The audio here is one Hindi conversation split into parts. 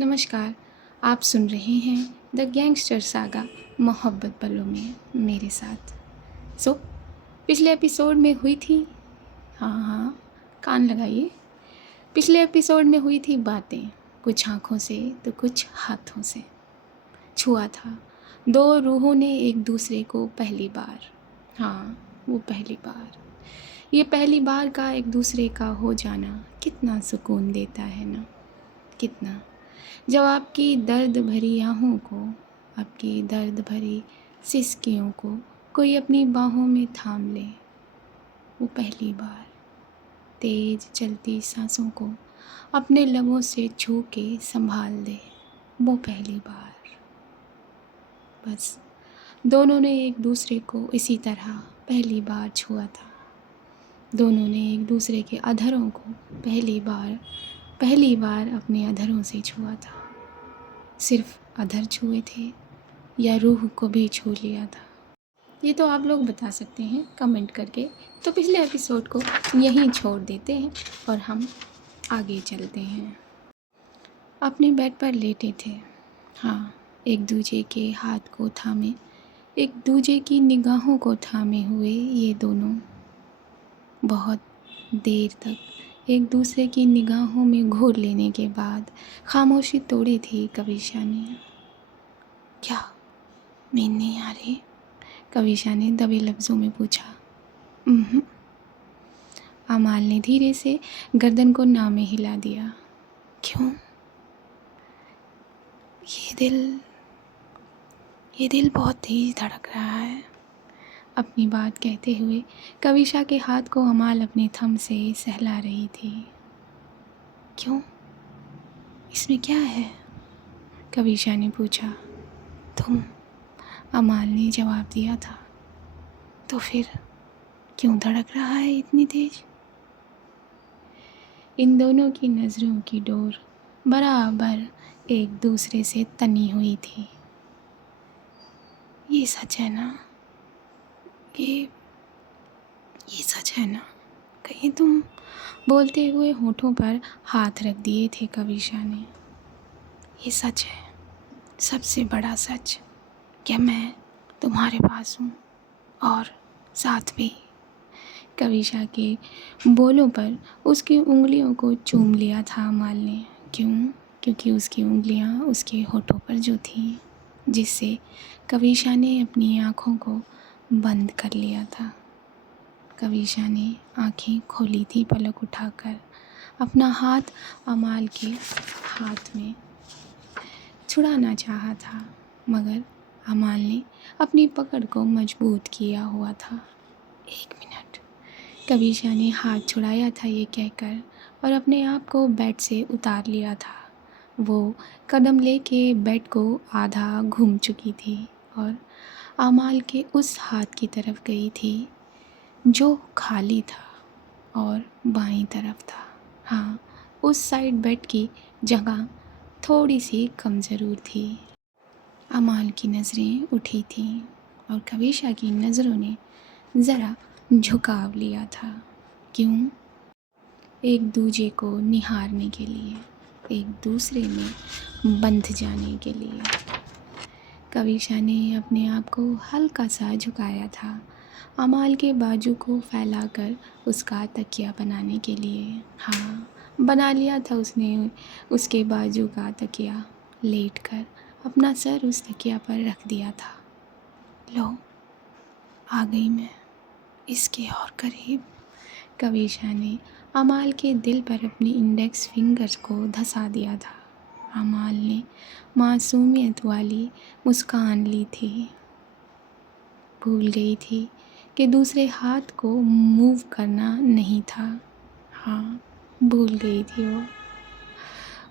नमस्कार। आप सुन रहे हैं द गैंगस्टर सागा मोहब्बत पलों में मेरे साथ। पिछले एपिसोड में हुई थी, हाँ हाँ कान लगाइए। पिछले एपिसोड में हुई थी बातें, कुछ आँखों से तो कुछ हाथों से। छुआ था दो रूहों ने एक दूसरे को पहली बार। हाँ, वो पहली बार। ये पहली बार का एक दूसरे का हो जाना कितना सुकून देता है ना, कितना। जब आपकी दर्द भरी आहों को, आपकी दर्द भरी सिसकियों को कोई अपनी बाहों में थाम ले, वो पहली बार। तेज चलती सांसों को अपने लबों से छू के संभाल दे, वो पहली बार। बस दोनों ने एक दूसरे को इसी तरह पहली बार छुआ था। दोनों ने एक दूसरे के अधरों को पहली बार अपने अधरों से छुआ था। सिर्फ अधर छुए थे या रूह को भी छू लिया था, ये तो आप लोग बता सकते हैं कमेंट करके। तो पिछले एपिसोड को यहीं छोड़ देते हैं और हम आगे चलते हैं। अपने बेड पर लेटे थे, हाँ, एक दूजे के हाथ को थामे, एक दूजे की निगाहों को थामे हुए ये दोनों बहुत देर तक एक दूसरे की निगाहों में घोर लेने के बाद खामोशी तोड़ी थी कविशा ने। क्या नींद नहीं आ रही? कविशा ने दबे लफ्ज़ों में पूछा। अमाल ने धीरे से गर्दन को ना में हिला दिया। क्यों? ये दिल बहुत तेज धड़क रहा है। अपनी बात कहते हुए कविशा के हाथ को अमाल अपने थंब से सहला रही थी। क्यों? इसमें क्या है? कविशा ने पूछा। तुम, अमाल ने जवाब दिया था। तो फिर क्यों धड़क रहा है इतनी तेज? इन दोनों की नज़रों की डोर बराबर एक दूसरे से तनी हुई थी। ये सच है ना? ये सच है ना? कहीं तुम, बोलते हुए होठों पर हाथ रख दिए थे कविशा ने। ये सच है, सबसे बड़ा सच, क्या मैं तुम्हारे पास हूँ और साथ भी। कविशा के बोलों पर उसकी उंगलियों को चूम लिया था अमाल ने। क्यों? क्योंकि उसकी उंगलियां उसके होठों पर जो थीं, जिससे कविशा ने अपनी आँखों को बंद कर लिया था। कविशा ने आँखें खोली थी पलक उठाकर, अपना हाथ अमाल के हाथ में छुड़ाना चाहा था, मगर अमाल ने अपनी पकड़ को मजबूत किया हुआ था। 1 मिनट, कविशा ने हाथ छुड़ाया था ये कहकर और अपने आप को बेड से उतार लिया था। वो कदम लेके बेड को आधा घूम चुकी थी और अमाल के उस हाथ की तरफ गई थी जो खाली था और बाईं तरफ था। हाँ, उस साइड बेड की जगह थोड़ी सी कम ज़रूर थी। अमाल की नज़रें उठी थीं और कविशा की नज़रों ने ज़रा झुकाव लिया था। क्यों? एक दूजे को निहारने के लिए, एक दूसरे में बंध जाने के लिए। कविशा ने अपने आप को हल्का सा झुकाया था, अमाल के बाजू को फैलाकर उसका तकिया बनाने के लिए। हाँ, बना लिया था उसने उसके बाजू का तकिया, लेटकर अपना सर उस तकिया पर रख दिया था। लो, आ गई मैं इसके और करीब। कविशा ने अमाल के दिल पर अपनी इंडेक्स फिंगर्स को धंसा दिया था। अमाल ने मासूमियत वाली मुस्कान ली थी। भूल गई थी कि दूसरे हाथ को मूव करना नहीं था। हाँ, भूल गई थी वो।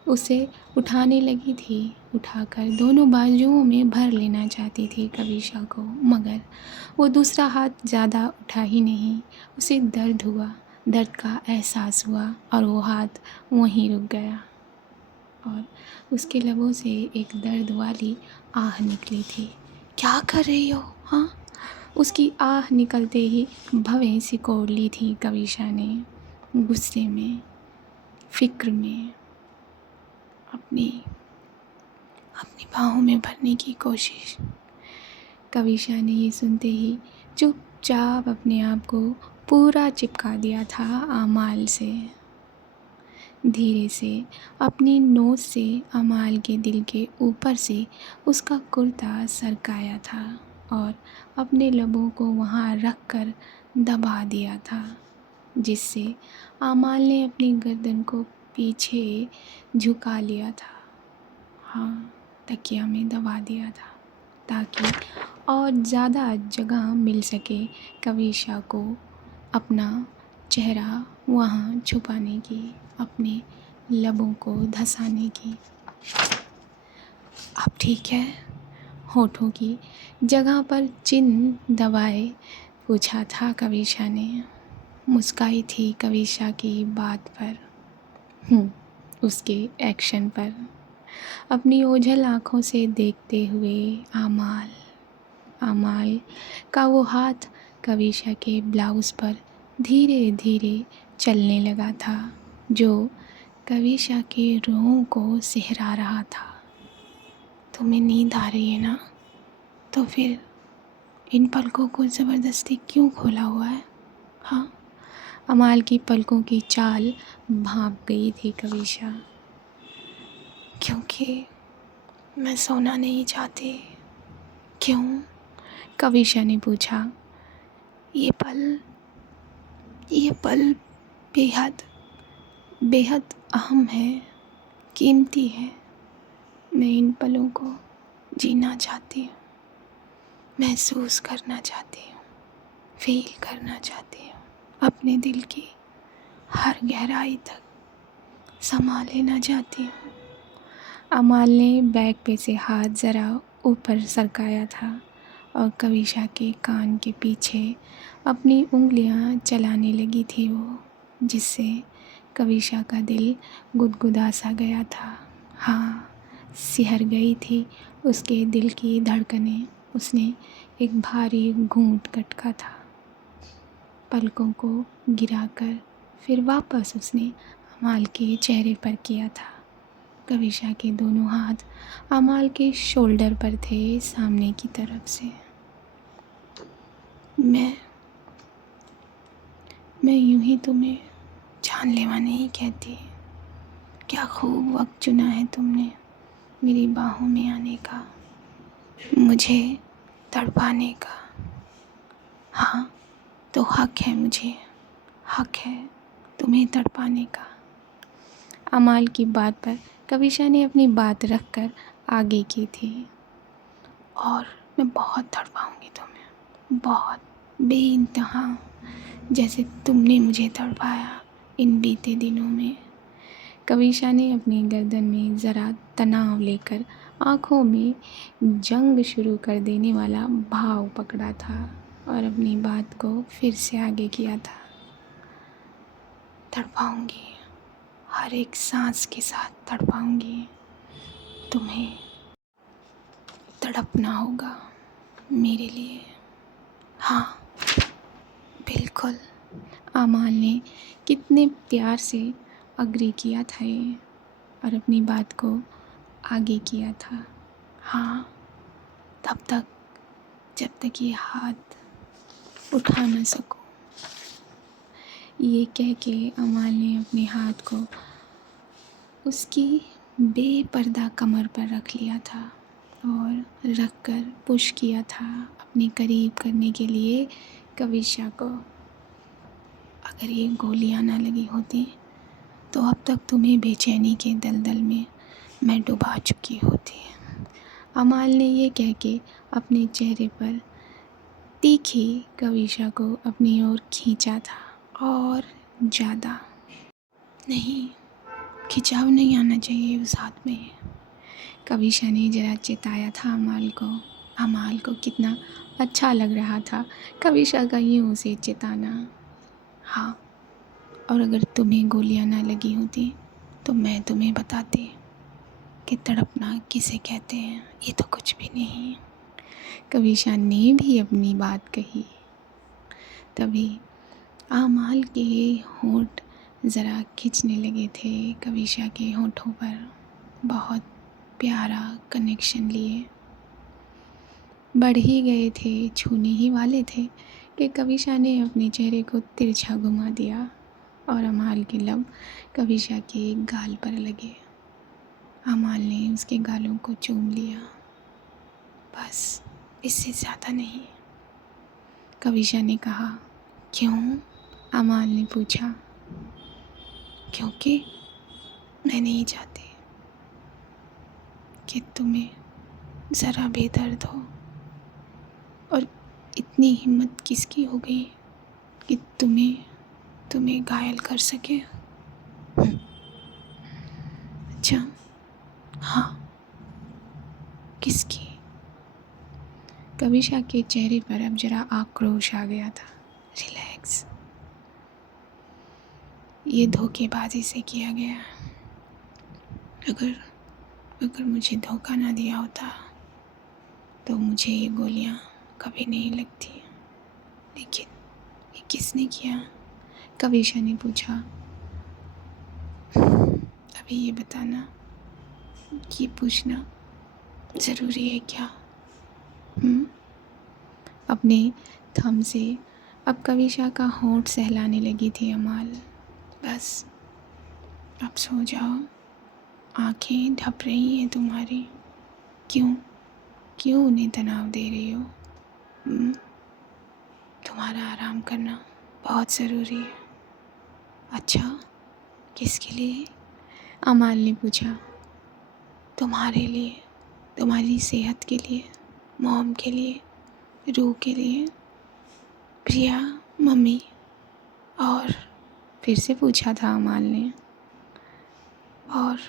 उसे उठाने लगी थी, उठाकर दोनों बाजुओं में भर लेना चाहती थी कविशा को, मगर वो दूसरा हाथ ज़्यादा उठा ही नहीं। उसे दर्द हुआ, दर्द का एहसास हुआ और वो हाथ वहीं रुक गया और उसके लबों से एक दर्द वाली आह निकली थी। क्या कर रही हो? हाँ, उसकी आह निकलते ही भवें सिकोड़ ली थी कविशा ने, गुस्से में, फिक्र में, अपनी अपनी बाहों में भरने की कोशिश। कविशा ने ये सुनते ही चुपचाप अपने आप को पूरा चिपका दिया था आमाल से। धीरे से अपनी नोज से अमाल के दिल के ऊपर से उसका कुर्ता सरकाया था और अपने लबों को वहाँ रख कर दबा दिया था, जिससे आमाल ने अपनी गर्दन को पीछे झुका लिया था। हाँ, तकिया में दबा दिया था ताकि और ज़्यादा जगह मिल सके कविशा को अपना चेहरा वहाँ छुपाने की, अपने लबों को धंसाने की। अब ठीक है, होठों की जगह पर चिन दबाए पूछा था कविशा ने। मुस्काई थी कविशा की बात पर, उसके एक्शन पर, अपनी ओझल आँखों से देखते हुए आमाल का वो हाथ कविशा के ब्लाउज़ पर धीरे धीरे चलने लगा था, जो कविशा के रोओं को सिहरा रहा था। तुम्हें नींद आ रही है ना? तो फिर इन पलकों को ज़बरदस्ती क्यों खोला हुआ है? हाँ, अमाल की पलकों की चाल भांप गई थी कविशा। क्योंकि मैं सोना नहीं चाहती। क्यों? कविशा ने पूछा। ये पल बेहद बेहद अहम है, कीमती है। मैं इन पलों को जीना चाहती हूँ, महसूस करना चाहती हूँ, फील करना चाहती हूँ, अपने दिल की हर गहराई तक समा लेना चाहती हूँ। अमाल ने बैग पे से हाथ ज़रा ऊपर सरकाया था और कविशा के कान के पीछे अपनी उंगलियां चलाने लगी थी वो, जिससे कविशा का दिल गुदगुदा सा गया था। हाँ, सिहर गई थी उसके दिल की धड़कनें। उसने एक भारी घूंट कटका था। पलकों को गिराकर फिर वापस उसने अमाल के चेहरे पर किया था। कविशा के दोनों हाथ अमाल के शोल्डर पर थे, सामने की तरफ से। मैं यूं ही तुम्हें जानलेवा नहीं कहती। क्या खूब वक्त चुना है तुमने मेरी बाहों में आने का, मुझे तड़पाने का। हाँ, तो हक है, मुझे हक है तुम्हें तड़पाने का। अमाल की बात पर कविशा ने अपनी बात रखकर आगे की थी। और मैं बहुत तड़पाऊंगी तुम्हें, बहुत बेइंतहा, जैसे तुमने मुझे तड़पाया इन बीते दिनों में। कविशा ने अपनी गर्दन में ज़रा तनाव लेकर आँखों में जंग शुरू कर देने वाला भाव पकड़ा था और अपनी बात को फिर से आगे किया था। तड़पाऊंगी, हर एक सांस के साथ तड़पाऊंगी। तुम्हें तड़पना होगा मेरे लिए। हाँ, बिल्कुल। अमाल ने कितने प्यार से अग्री किया था ये और अपनी बात को आगे किया था। हाँ, तब तक जब तक ये हाथ उठा न सकूं। ये कह के अमाल ने अपने हाथ को उसकी बेपर्दा कमर पर रख लिया था और रख कर पुश किया था अपने करीब करने के लिए कविशा को। अगर ये गोलियां ना लगी होती तो अब तक तुम्हें बेचैनी के दलदल में मैं डुबा चुकी होती। अमाल ने ये कह के अपने चेहरे पर तीखी कविशा को अपनी ओर खींचा था और ज़्यादा नहीं, खिंचाव नहीं आना चाहिए उस हाथ में। कविशा ने ज़रा चिताया था अमाल को कितना अच्छा लग रहा था कविशा का यूँ उसे चिताना। हाँ, और अगर तुम्हें गोलियां ना लगी होती तो मैं तुम्हें बताती कि तड़पना किसे कहते हैं। ये तो कुछ भी नहीं। कविशा ने भी अपनी बात कही। तभी आमाल के होंठ ज़रा खिंचने लगे थे कविशा के होंठों पर, बहुत प्यारा कनेक्शन लिए। बढ़ ही गए थे, छूने ही वाले थे कि कविशा ने अपने चेहरे को तिरछा घुमा दिया और अमाल के लब कविशा के गाल पर लगे। अमाल ने उसके गालों को चूम लिया। बस, इससे ज़्यादा नहीं, कविशा ने कहा। क्यों? अमाल ने पूछा। क्योंकि मैं नहीं चाहती कि तुम्हें ज़रा बेदर्द हो। और इतनी हिम्मत किसकी हो गई कि तुम्हें घायल कर सके? अच्छा, हाँ, किसकी? कविशा के चेहरे पर अब जरा आक्रोश आ गया था। रिलैक्स, ये धोखेबाजी से किया गया। अगर मुझे धोखा ना दिया होता तो मुझे ये गोलियां कभी नहीं लगती। लेकिन ये किसने किया? कविशा ने पूछा। अभी ये बताना, ये पूछना ज़रूरी है क्या? अपने थंब से अब कविशा का होंठ सहलाने लगी थी अमाल। बस, अब सो जाओ, आंखें ढप रही हैं तुम्हारी। क्यों उन्हें तनाव दे रही हो? तुम्हारा आराम करना बहुत ज़रूरी है। अच्छा, किसके लिए? अमाल ने पूछा। तुम्हारे लिए, तुम्हारी सेहत के लिए, मॉम के लिए, रूह के लिए, प्रिया, मम्मी, और फिर से पूछा था अमाल ने। और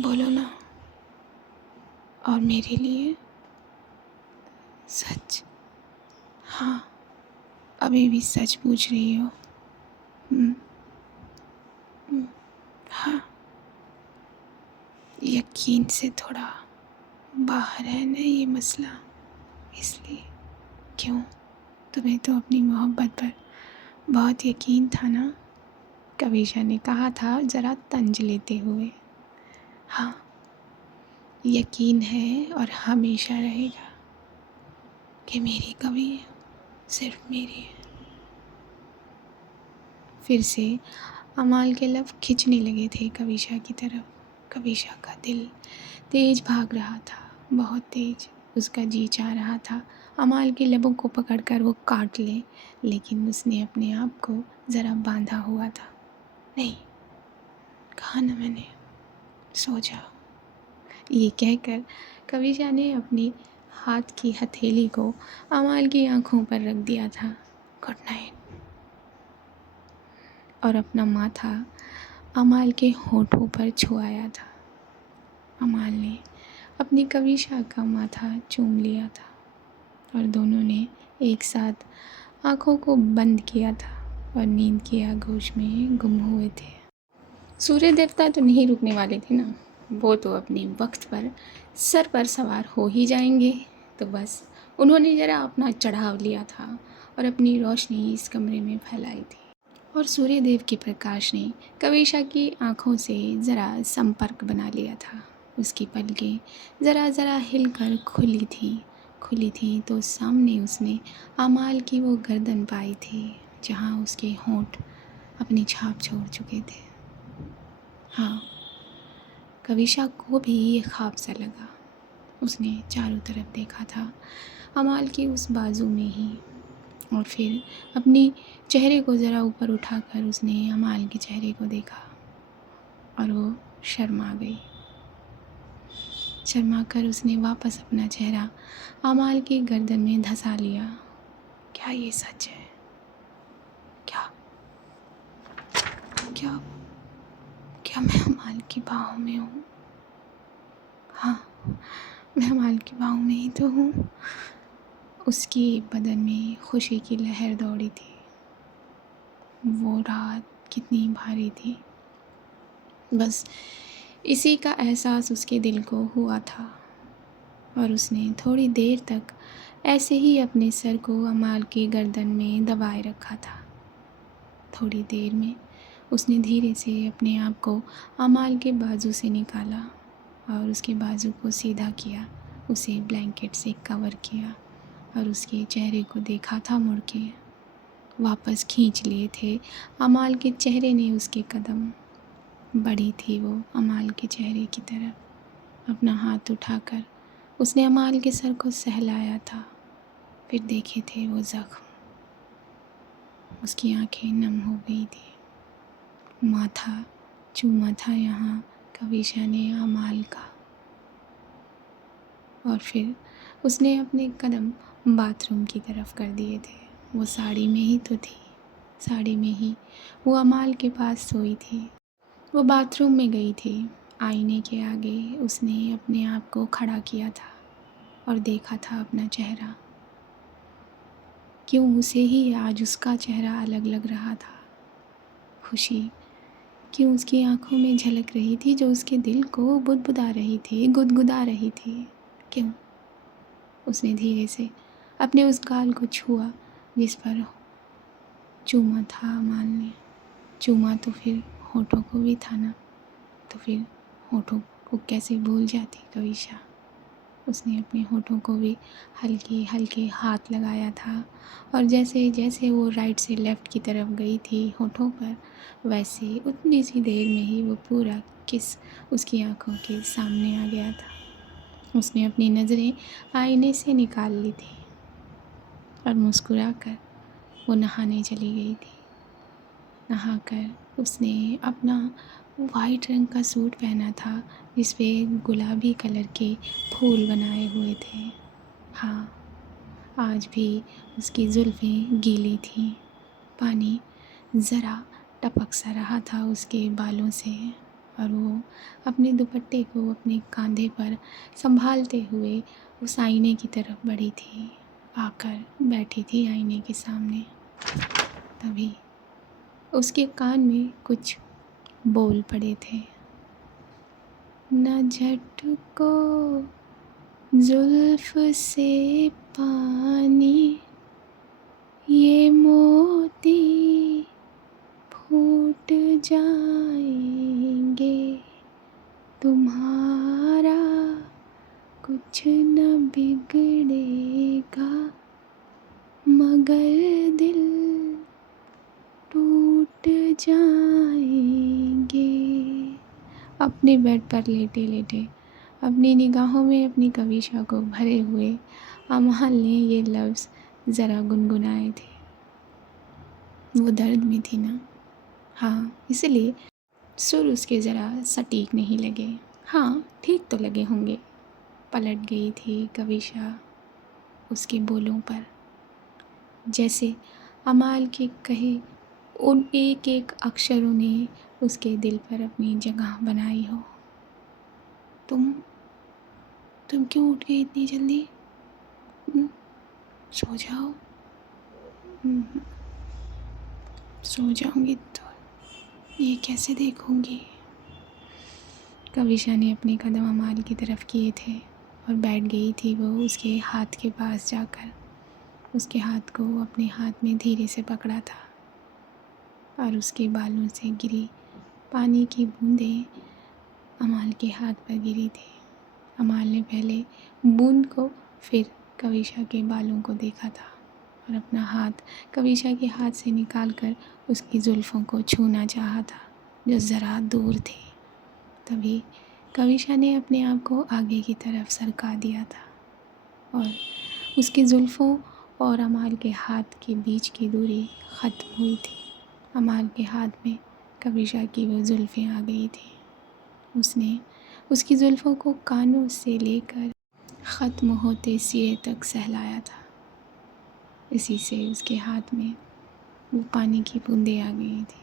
बोलो ना, और मेरे लिए? सच? हाँ, अभी भी सच पूछ रही हो? हाँ, यकीन से थोड़ा बाहर है ना ये मसला, इसलिए। क्यों? तुम्हें तो अपनी मोहब्बत पर बहुत यकीन था ना? कविशा ने कहा था ज़रा तंज लेते हुए। हाँ, यकीन है और हमेशा रहेगा कि मेरी कवि सिर्फ मेरी है। फिर से अमाल के लब खिंचने लगे थे कविशा की तरफ। कविशा का दिल तेज भाग रहा था, बहुत तेज। उसका जी चाह रहा था अमाल के लबों को पकड़कर वो काट ले, लेकिन उसने अपने आप को ज़रा बांधा हुआ था। नहीं, कहा ना मैंने, सो जाओ। ये कहकर कविशा ने अपनी हाथ की हथेली को अमाल की आंखों पर रख दिया था। Good night. और अपना माथा अमाल के होठों पर छुआया था। अमाल ने अपनी कविशा का माथा चूम लिया था और दोनों ने एक साथ आँखों को बंद किया था और नींद की आगोश में गुम हुए थे। सूर्य देवता तो नहीं रुकने वाले थे ना, वो तो अपने वक्त पर सर पर सवार हो ही जाएंगे। तो बस उन्होंने ज़रा अपना चढ़ाव लिया था और अपनी रोशनी इस कमरे में फैलाई थी। और सूर्यदेव के प्रकाश ने कविशा की आँखों से ज़रा संपर्क बना लिया था। उसकी पलकें ज़रा हिलकर खुली थी तो सामने उसने अमाल की वो गर्दन पाई थी जहाँ उसके होंठ अपनी छाप छोड़ चुके थे। हाँ, कविशा को भी ये ख्वाब सा लगा। उसने चारों तरफ देखा था अमाल की उस बाजू में ही, और फिर अपनी चेहरे को ज़रा ऊपर उठाकर उसने अमाल के चेहरे को देखा और वो शर्मा गई। शर्मा कर उसने वापस अपना चेहरा अमाल की गर्दन में धंसा लिया। क्या ये सच है? क्या क्या क्या मैं अमाल की बाहों में हूँ? हाँ, मैं अमाल की बाहों में ही तो हूँ। उसकी बदन में खुशी की लहर दौड़ी थी। वो रात कितनी भारी थी, बस इसी का एहसास उसके दिल को हुआ था। और उसने थोड़ी देर तक ऐसे ही अपने सर को अमाल की गर्दन में दबाए रखा था। थोड़ी देर में उसने धीरे से अपने आप को अमाल के बाजू से निकाला और उसके बाजू को सीधा किया, उसे ब्लैंकेट से कवर किया और उसके चेहरे को देखा था मुड़ के। वापस खींच लिए थे अमाल के चेहरे ने उसके कदम। बड़ी थी वो अमाल के चेहरे की तरफ। अपना हाथ उठाकर उसने अमाल के सर को सहलाया था। फिर देखे थे वो ज़ख्म। उसकी आंखें नम हो गई थी। माथा चूमा था यहाँ कविशा ने अमाल का। और फिर उसने अपने कदम बाथरूम की तरफ कर दिए थे। वो साड़ी में ही तो थी, साड़ी में ही वो अमाल के पास सोई थी। वो बाथरूम में गई थी। आईने के आगे उसने अपने आप को खड़ा किया था और देखा था अपना चेहरा। क्यों उसे ही आज उसका चेहरा अलग लग रहा था। खुशी क्यों उसकी आंखों में झलक रही थी, जो उसके दिल को बुदबुदा रही थी, गुदगुदा रही थी। क्यों? उसने धीरे से अपने उस गाल को छुआ जिस पर चूमा था अमाल ने। चूमा तो फिर होठों को भी था ना, तो फिर होठों को कैसे भूल जाती कविशा। उसने अपने होठों को भी हल्के हल्के हाथ लगाया था और जैसे जैसे वो राइट से लेफ़्ट की तरफ गई थी होठों पर, वैसे उतनी सी देर में ही वो पूरा किस उसकी आंखों के सामने आ गया था। उसने अपनी नज़रें आईने से निकाल ली थी और मुस्कुराकर वो नहाने चली गई थी। नहाकर उसने अपना वाइट रंग का सूट पहना था जिस पे गुलाबी कलर के फूल बनाए हुए थे। हाँ, आज भी उसकी जुल्फ़ें गीली थीं। पानी ज़रा टपक सा रहा था उसके बालों से और वो अपने दुपट्टे को अपने कंधे पर संभालते हुए उस आईने की तरफ बढ़ी थी। आकर बैठी थी आईने के सामने। तभी उसके कान में कुछ बोल पड़े थे। न झटको जुल्फ से पानी, ये मोती फूट जाएंगे, तुम्हारा कुछ न बिगड़ेगा, मगर दिल टूट जाएंगे। अपने बेड पर लेटे लेटे अपनी निगाहों में अपनी कविशा को भरे हुए अमाल ने ये लफ्ज़ ज़रा गुनगुनाए थे। वो दर्द में थी ना, हाँ, इसलिए सुर उसके ज़रा सटीक नहीं लगे। हाँ, ठीक तो लगे होंगे। पलट गई थी कविशा उसके बोलों पर, जैसे अमाल के कहे उन एक एक अक्षरों ने उसके दिल पर अपनी जगह बनाई हो। तुम क्यों उठ गई इतनी जल्दी? सो जाओ। सो जाऊंगी तो ये कैसे देखूंगी? कविशा ने अपने कदम अमाल की तरफ किए थे और बैठ गई थी वो उसके हाथ के पास जाकर। उसके हाथ को अपने हाथ में धीरे से पकड़ा था और उसके बालों से गिरी पानी की बूंदें अमाल के हाथ पर गिरी थी। अमाल ने पहले बूंद को फिर कविशा के बालों को देखा था और अपना हाथ कविशा के हाथ से निकालकर उसकी जुल्फ़ों को छूना चाहा था जो ज़रा दूर थे। तभी कविशा ने अपने आप को आगे की तरफ सरका दिया था और उसकी जुल्फ़ों और अमाल के हाथ के बीच की दूरी ख़त्म हुई थी। अमाल के हाथ में कविशा की वो जुल्फ़ें आ गई थी। उसने उसकी जुल्फ़ों को कानों से लेकर ख़त्म होते सिरे तक सहलाया था। इसी से उसके हाथ में वो पानी की बूंदें आ गई थी।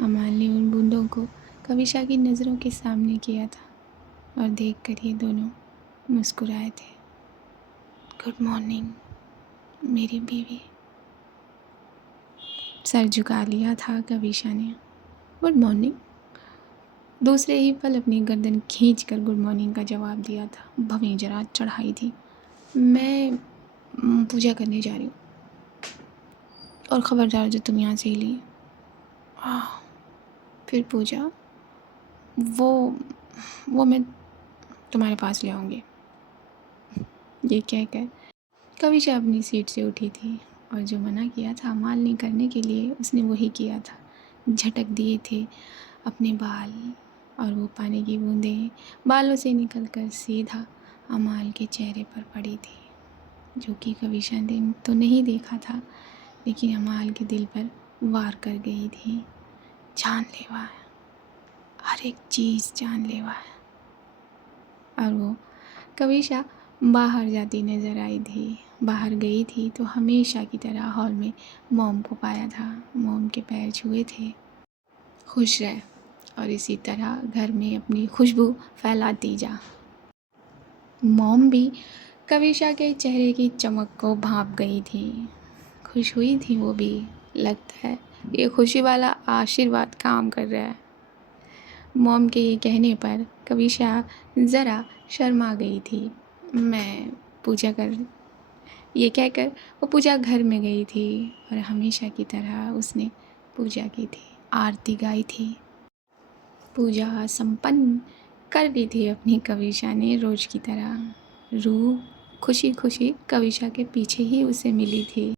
अमाल ने उन बूंदों को कविशा की नज़रों के सामने किया था और देखकर ये दोनों मुस्कुराए थे। गुड मॉर्निंग मेरी बीवी। सर झुका लिया था कविशा ने। Good morning. दूसरे ही पल अपनी गर्दन खींचकर गुड मॉर्निंग का जवाब दिया था। भवें जरा चढ़ाई थी। मैं पूजा करने जा रही हूँ और ख़बरदार जो तुम यहाँ से हिली। फिर पूजा? वो वो मैं तुम्हारे पास ले आऊँगी। ये कहकर कविशा अपनी सीट से उठी थी और जो मना किया था मालनी करने के लिए उसने वही किया था। झटक दिए थे अपने बाल और वो पानी की बूंदें बालों से निकलकर सीधा अमाल के चेहरे पर पड़ी थी, जो कि कविशा ने तो नहीं देखा था, लेकिन अमाल के दिल पर वार कर गई थी। जानलेवा है, हर एक चीज़ जानलेवा है। और वो कविशा बाहर जाती नज़र आई थी। बाहर गई थी तो हमेशा की तरह हॉल में मॉम को पाया था। मॉम के पैर छुए थे। खुश रह और इसी तरह घर में अपनी खुशबू फैलाती जा। मॉम भी कविशा के चेहरे की चमक को भांप गई थी। खुश हुई थी वो भी। लगता है ये खुशी वाला आशीर्वाद काम कर रहा है। मॉम के ये कहने पर कविशा ज़रा शर्मा गई थी। मैं पूजा कर ये कहकर वो पूजा घर में गई थी और हमेशा की तरह उसने पूजा की थी, आरती गाई थी। पूजा संपन्न कर दी थी अपनी कविशा ने रोज़ की तरह। रूह खुशी खुशी कविशा के पीछे ही उसे मिली थी।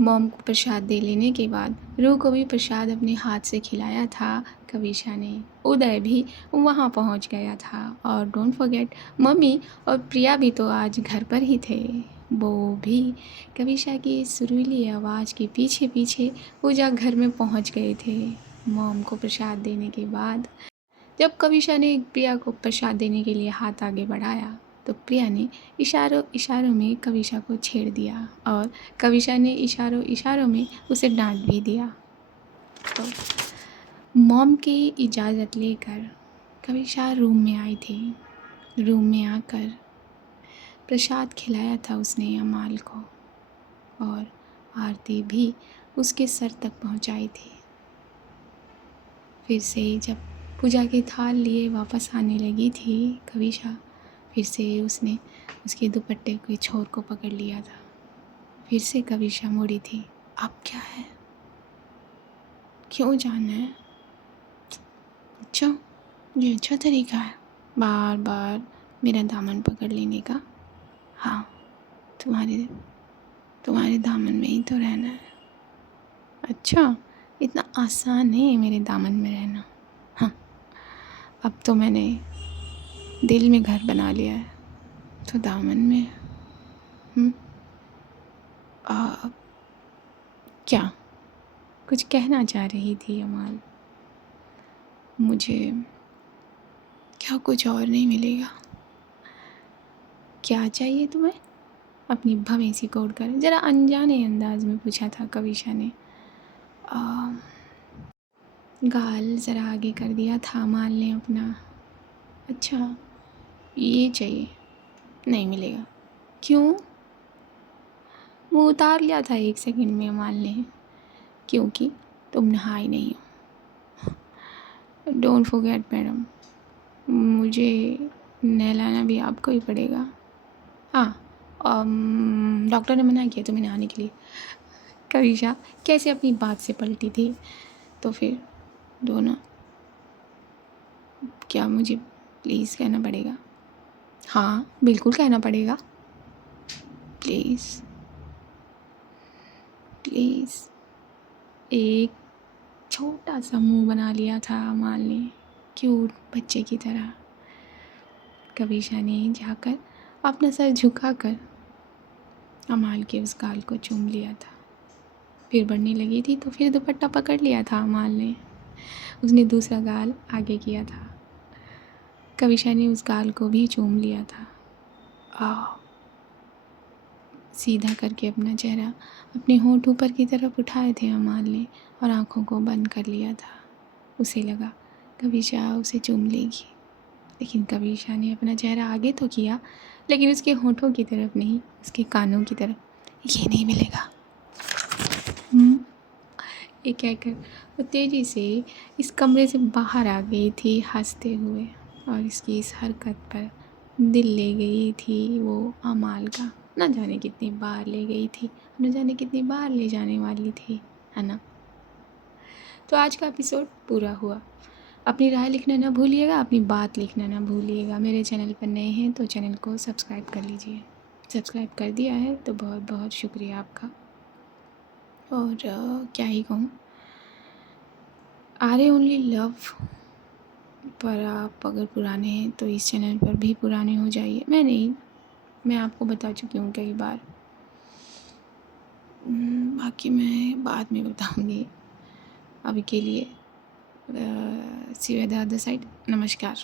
मॉम को प्रसाद दे लेने के बाद रूह को भी प्रसाद अपने हाथ से खिलाया था कविशा ने। उदय भी वहाँ पहुँच गया था और डोंट फॉरगेट मम्मी और प्रिया भी तो आज घर पर ही थे। वो भी कविशा की सुरीली आवाज़ के पीछे पीछे पूजा घर में पहुँच गए थे। मॉम को प्रसाद देने के बाद जब कविशा ने प्रिया को प्रसाद देने के लिए हाथ आगे बढ़ाया तो प्रिया ने इशारों इशारों में कविशा को छेड़ दिया और कविशा ने इशारों इशारों में उसे डांट भी दिया। तो मॉम की इजाज़त लेकर कविशा रूम में आई थी। रूम में आकर प्रसाद खिलाया था उसने अमाल को और आरती भी उसके सर तक पहुंचाई थी। फिर से जब पूजा की थाल लिए वापस आने लगी थी कविशा, फिर से उसने उसके दुपट्टे के छोर को पकड़ लिया था। फिर से कविशा मुड़ी थी। अब क्या है, क्यों जाना है? अच्छा, ये अच्छा तरीका है बार बार मेरा दामन पकड़ लेने का। हाँ, तुम्हारे दामन में ही तो रहना है। अच्छा, इतना आसान है मेरे दामन में रहना। हाँ, अब तो मैंने दिल में घर बना लिया है तो दामन में क्या कुछ कहना चाह रही थी अमाल? मुझे क्या कुछ और नहीं मिलेगा? क्या चाहिए तुम्हें? अपनी भवेंसी कोड़कर ज़रा अनजाने अंदाज में पूछा था कविशा ने। गाल ज़रा आगे कर दिया था अमाल ने अपना। अच्छा, ये चाहिए? नहीं मिलेगा। क्यों? मुँह उतार लिया था 1 सेकंड में अमाल ने। क्योंकि तुम नहाई नहीं हो। डोंट फॉरगेट मैडम, मुझे नहलाना भी आपको ही पड़ेगा। हाँ, डॉक्टर ने मना किया तुम्हें नहाने के लिए। कविशा कैसे अपनी बात से पलटी थी। तो फिर दोनों, क्या मुझे प्लीज़ कहना पड़ेगा? हाँ, बिल्कुल कहना पड़ेगा। Please please. एक छोटा सा मुंह बना लिया था अमाल ने, क्यूट बच्चे की तरह। कविशा ने जाकर अपना सर झुकाकर अमाल के उस गाल को चूम लिया था। फिर बढ़ने लगी थी तो फिर दुपट्टा पकड़ लिया था अमाल ने। उसने दूसरा गाल आगे किया था। कविशा ने उस गाल को भी चूम लिया था। सीधा करके अपना चेहरा अपने होंठ ऊपर की तरफ उठाए थे अमाल ने और आँखों को बंद कर लिया था। उसे लगा कविशा उसे चूम लेगी, लेकिन कविशा ने अपना चेहरा आगे तो किया, लेकिन उसके होंठों की तरफ नहीं, उसके कानों की तरफ। ये नहीं मिलेगा। ये कहकर वो तेज़ी से इस कमरे से बाहर आ गई थी हंसते हुए, और इसकी इस हरकत पर दिल ले गई थी वो अमाल का। न जाने कितनी बार ले गई थी, न जाने कितनी बार ले जाने वाली थी, है ना। तो आज का एपिसोड पूरा हुआ। अपनी राय लिखना ना भूलिएगा, अपनी बात लिखना ना भूलिएगा। मेरे चैनल पर नए हैं तो चैनल को सब्सक्राइब कर लीजिए। सब्सक्राइब कर दिया है तो बहुत बहुत शुक्रिया आपका। और क्या ही कहूँ, आर ओनली लव पर आप अगर पुराने हैं तो इस चैनल पर भी पुराने हो जाइए। मैं आपको बता चुकी हूँ कई बार। बाकी मैं बाद में बताऊँगी। अभी के लिए see you at the other side. नमस्कार।